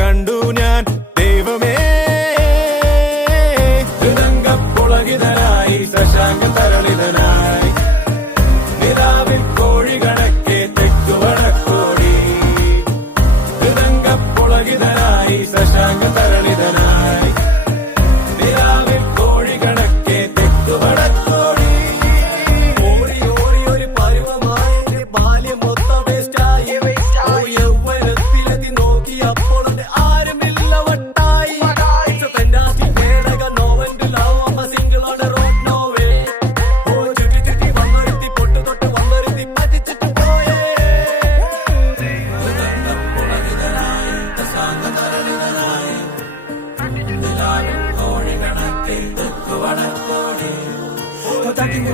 കണ്ടു ഞാൻ ദൈവമേ. ഹൃദംഗപ്പുളകിതനായി ശശാങ്ക തരളിതനായി നിലാവിൽ കോഴി കണക്കെ തെക്കുവടക്കോടി. ഹൃദംഗപ്പുളകിതനായി ശശാങ്ക തരളിതനായി നിലാവിൽ കോഴി കണക്കെ തെക്കുവടക്കോടി. ഓടി ഓടി ഒരു പരുവമായി ബാല്യം മൊത്തം വേസ്റ്റായി. യൗവനത്തിലെത്തി നോക്കി അപ്പോൾ ആരുമില്ല വട്ടായി. Attacking